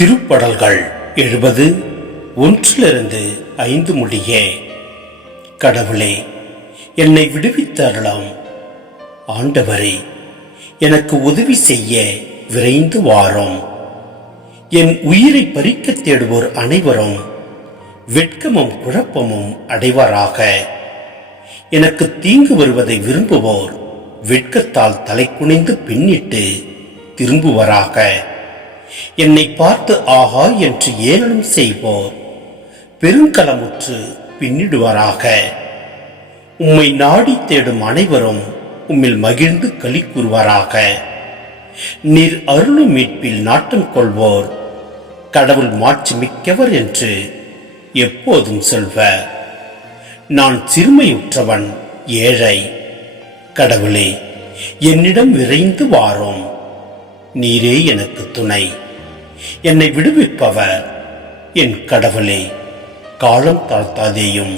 திருப்படல்கள் 70 1 5 முடிய. கடவுளே, என்னை விடுவித்தருளாம். ஆண்டவரே, எனக்கு உதவி செய்ய விரைந்து வாரும். என் உயிரை பறிக்க தேடுவோர் அனைவரும் வெட்கமும் குழப்பமும் அடைவாராக. எனக்கு தீங்கு வருவதை விரும்புவோர் வெட்கத்தால் தலை குனிந்து பின்னிட்டு திரும்புவராக. என்னை பார்த்து ஆஹா என்று ஏளனம் செய்வோர் பெருங்கலமுற்று பின்னிடுவாராக. உம்மை நாடி தேடும் அனைவரும் உம்மில் மகிழ்ந்து களி கூறுவாராக. நீர் அருளும் மீட்பில் நாட்டம் கொள்வோர் கடவுள் மாட்சி மிக்கவர் என்று எப்போதும் சொல்வர். நான் சிறுமையுற்றவன், ஏழை. கடவுளே, என்னிடம் விரைந்து வாரும். நீரே எனக்கு துணை, என்னை விடுவிப்பவர். என் கடவுளே, காலம் தாழ்த்தாதேயும்.